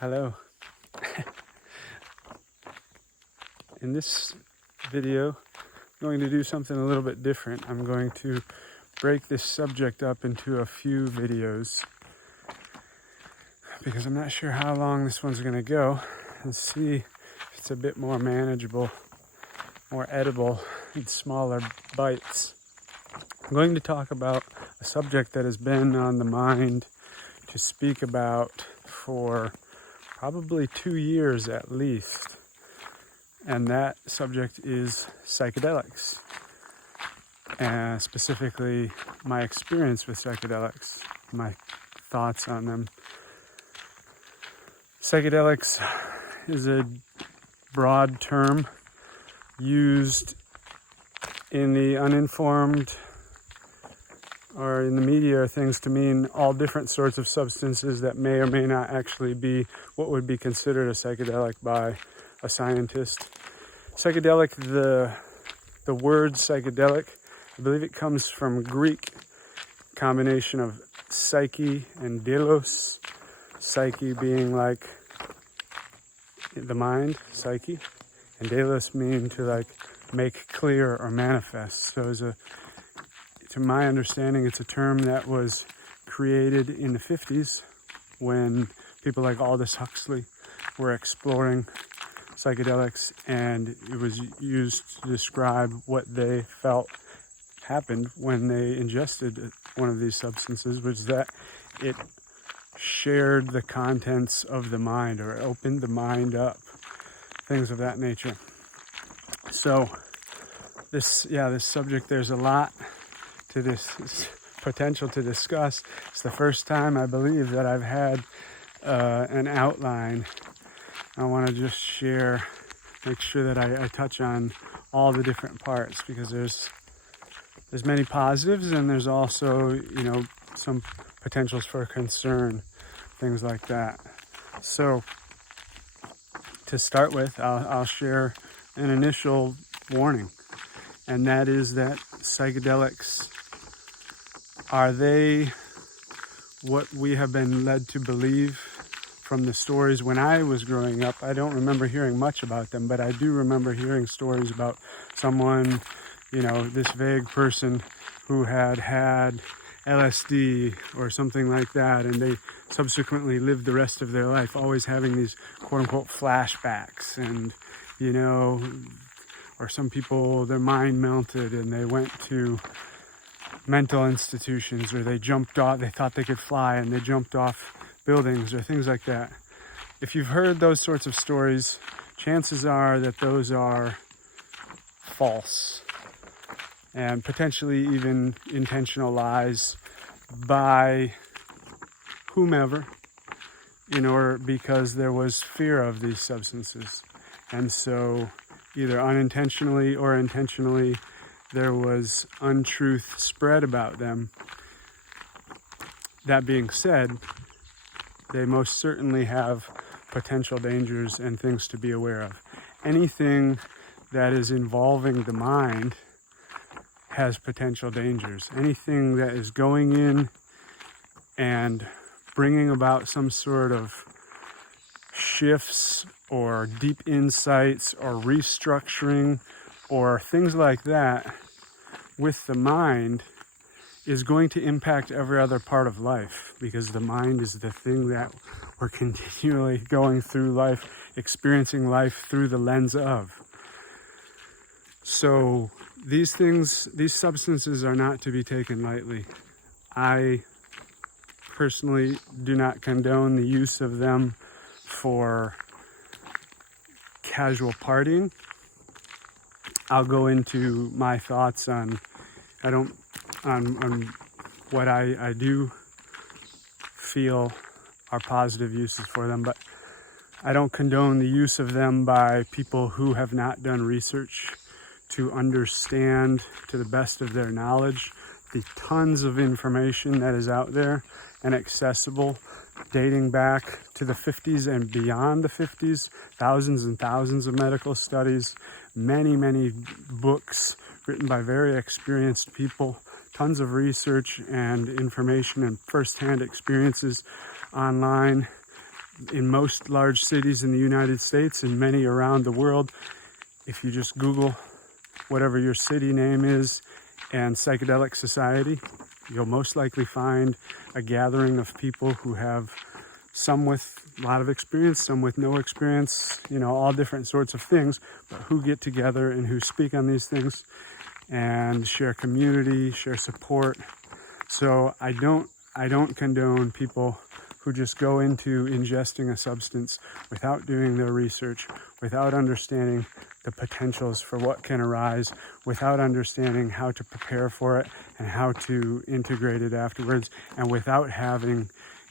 Hello. In this video, I'm going to do something a little bit different. I'm going to break this subject up into a few videos because I'm not sure how long this one's going to go, and see if it's a bit more manageable, more edible in smaller bites. I'm going to talk about a subject that has been on the mind to speak about for probably 2 years at least, and that subject is psychedelics, and specifically my experience with psychedelics, my thoughts on them. Psychedelics is a broad term used in the uninformed or in the media or things to mean all different sorts of substances that may or may not actually be what would be considered a psychedelic by a scientist. Psychedelic, the word psychedelic, I believe it comes from Greek combination of psyche and delos. Psyche being like the mind, psyche, and delos mean to like make clear or manifest. So to my understanding, it's a term that was created in the 50s when people like Aldous Huxley were exploring psychedelics, and it was used to describe what they felt happened when they ingested one of these substances, which is that it shared the contents of the mind, or opened the mind up, things of that nature. So this subject, there's a lot to this potential to discuss. It's the first time, I believe, that I've had an outline. I want to just make sure that I touch on all the different parts, because there's many positives, and there's also, some potentials for concern, things like that. So to start with, I'll share an initial warning, and that is that psychedelics, are they what we have been led to believe from the stories when I was growing up? I don't remember hearing much about them, but I do remember hearing stories about someone, this vague person who had LSD or something like that, and they subsequently lived the rest of their life always having these quote-unquote flashbacks, and, or some people, their mind melted and they went to mental institutions, or they jumped off, they thought they could fly and they jumped off buildings or things like that. If you've heard those sorts of stories, chances are that those are false, and potentially even intentional lies by whomever, because there was fear of these substances. And so either unintentionally or intentionally, there was untruth spread about them. That being said, they most certainly have potential dangers and things to be aware of. Anything that is involving the mind has potential dangers. Anything that is going in and bringing about some sort of shifts or deep insights or restructuring or things like that with the mind is going to impact every other part of life, because the mind is the thing that we're continually going through life, experiencing life through the lens of. So these substances are not to be taken lightly. I personally do not condone the use of them for casual partying. I'll go into my thoughts on what I do feel are positive uses for them, but I don't condone the use of them by people who have not done research to understand, to the best of their knowledge, the tons of information that is out there and accessible, dating back to the 50s and beyond the 50s, thousands and thousands of medical studies, many, many books written by very experienced people, tons of research and information and firsthand experiences online in most large cities in the United States and many around the world. If you just Google whatever your city name is and Psychedelic Society, you'll most likely find a gathering of people who have some with a lot of experience, some with no experience, all different sorts of things, but who get together and who speak on these things and share community, share support. So I don't condone people who just go into ingesting a substance without doing their research, without understanding the potentials for what can arise, without understanding how to prepare for it and how to integrate it afterwards, and without having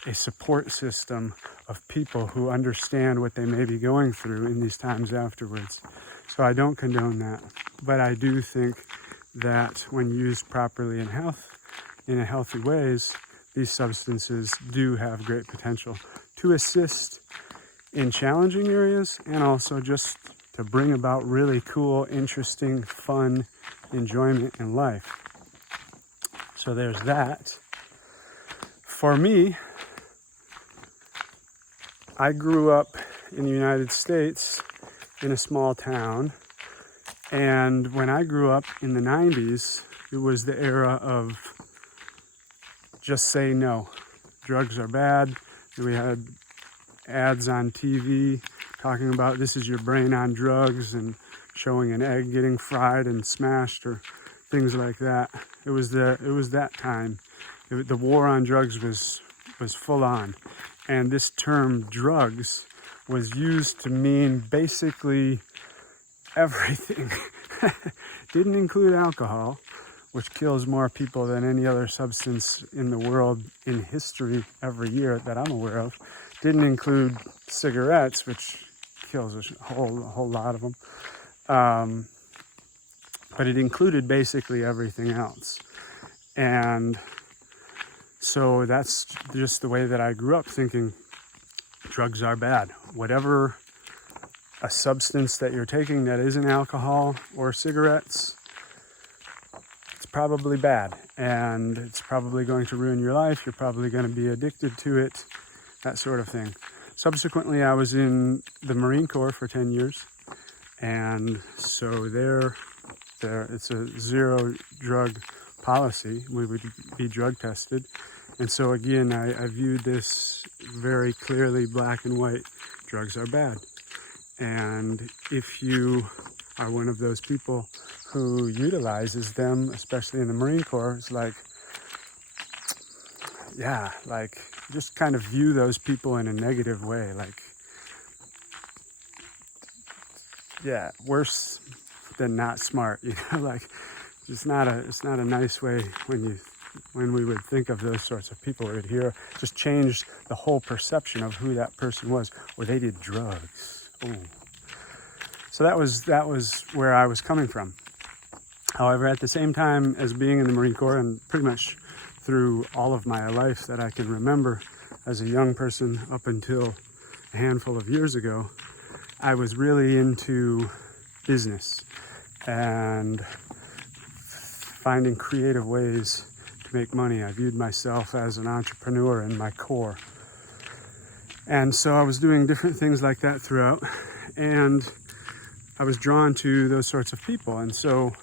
a support system of people who understand what they may be going through in these times afterwards. So I don't condone that, but I do think that when used properly in healthy ways, these substances do have great potential to assist in challenging areas and also just to bring about really cool, interesting, fun enjoyment in life. So there's that. For me, I grew up in the United States in a small town, and when I grew up in the 90s, it was the era of just say no. Drugs are bad. We had ads on TV talking about this is your brain on drugs and showing an egg getting fried and smashed or things like that. It was that time. The war on drugs was full on. And this term drugs was used to mean basically everything. Didn't include alcohol, which kills more people than any other substance in the world in history every year that I'm aware of. Didn't include cigarettes, which kills a whole lot of them. But it included basically everything else. And so that's just the way that I grew up, thinking drugs are bad. Whatever a substance that you're taking that isn't alcohol or cigarettes, it's probably bad. And it's probably going to ruin your life. You're probably going to be addicted to it, that sort of thing. Subsequently, I was in the Marine Corps for 10 years. And so there it's a zero drug policy. We would be drug tested. And so again, I viewed this very clearly, black and white. Drugs are bad. And if you are one of those people who utilizes them, especially in the Marine Corps, it's like, just kind of view those people in a negative way. Worse than not smart, it's not a nice way when we would think of those sorts of people. We would hear, just change the whole perception of who that person was, or they did drugs. Ooh. So that was where I was coming from. However, at the same time as being in the Marine Corps, and pretty much through all of my life that I can remember as a young person up until a handful of years ago, I was really into business and finding creative ways to make money. I viewed myself as an entrepreneur in my core. And so I was doing different things like that throughout, and I was drawn to those sorts of people. And so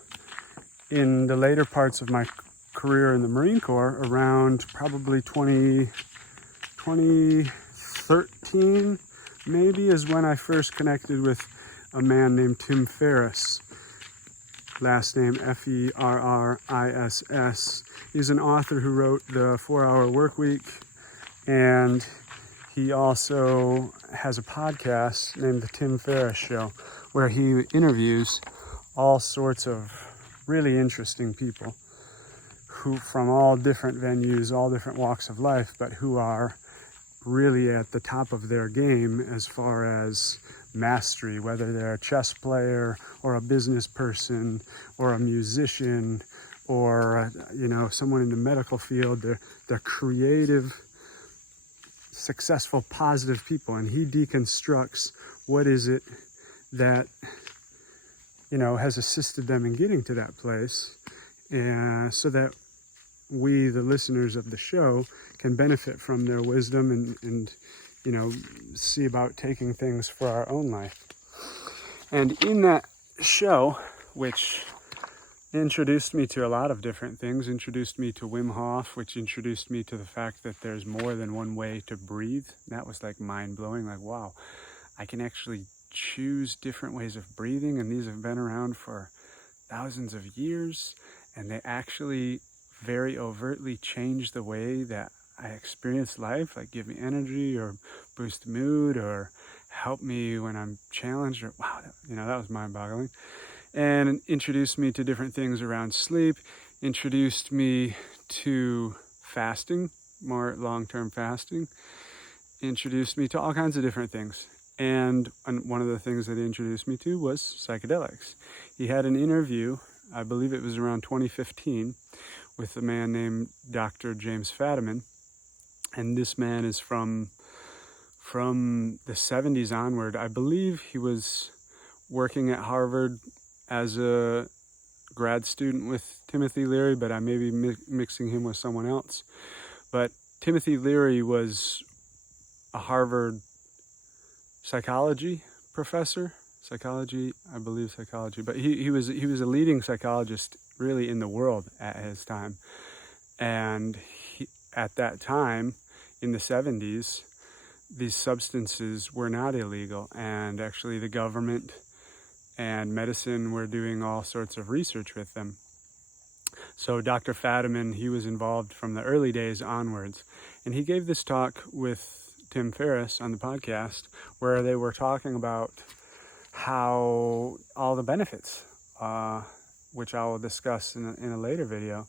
in the later parts of my career in the Marine Corps, around probably 2013 maybe, is when I first connected with a man named Tim Ferriss, last name Ferriss. He's an author who wrote The 4-Hour Workweek, and he also has a podcast named The Tim Ferriss Show, where he interviews all sorts of really interesting people who from all different venues, all different walks of life, but who are really at the top of their game as far as mastery, whether they're a chess player or a business person or a musician or someone in the medical field. They're creative, successful, positive people, and he deconstructs what is it that has assisted them in getting to that place, so that we, the listeners of the show, can benefit from their wisdom and see about taking things for our own life. And in that show, which introduced me to a lot of different things, introduced me to Wim Hof, which introduced me to the fact that there's more than one way to breathe. That was like mind-blowing, like, wow, I can actually choose different ways of breathing, and these have been around for thousands of years, and they actually very overtly change the way that I experience life, like give me energy or boost mood or help me when I'm challenged, or wow, that was mind-boggling. And introduced me to different things around sleep, introduced me to fasting, more long-term fasting, introduced me to all kinds of different things. And one of the things that he introduced me to was psychedelics. He had an interview, I believe it was around 2015, with a man named Dr. James Fadiman. And this man is from the 70s onward. I believe he was working at Harvard as a grad student with Timothy Leary, but I may be mixing him with someone else. But Timothy Leary was a Harvard psychology professor. Psychology, but he was a leading psychologist really in the world at his time. And at that time, in the 70s, these substances were not illegal, and actually the government and medicine were doing all sorts of research with them. So Dr. Fadiman, he was involved from the early days onwards, and he gave this talk with Tim Ferriss on the podcast, where they were talking about how all the benefits, which I will discuss in a later video.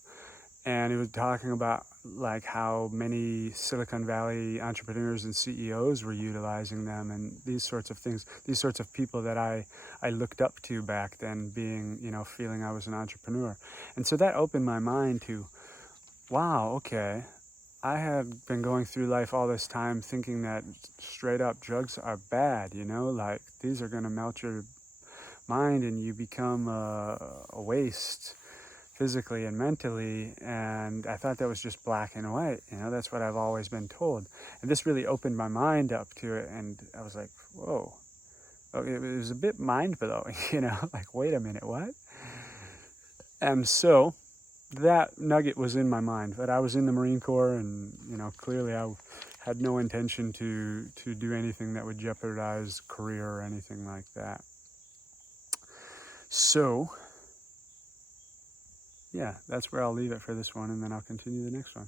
And he was talking about like how many Silicon Valley entrepreneurs and CEOs were utilizing them, and these sorts of things, these sorts of people that I looked up to back then, being, feeling I was an entrepreneur. And so that opened my mind to, wow, okay, I have been going through life all this time thinking that straight up drugs are bad, like these are going to melt your mind and you become a waste physically and mentally, and I thought that was just black and white. That's what I've always been told. And this really opened my mind up to it, and I was like, whoa. It was a bit mind-blowing, like, wait a minute, what? And so that nugget was in my mind. But I was in the Marine Corps, and, clearly I had no intention to do anything that would jeopardize career or anything like that. So yeah, that's where I'll leave it for this one, and then I'll continue the next one.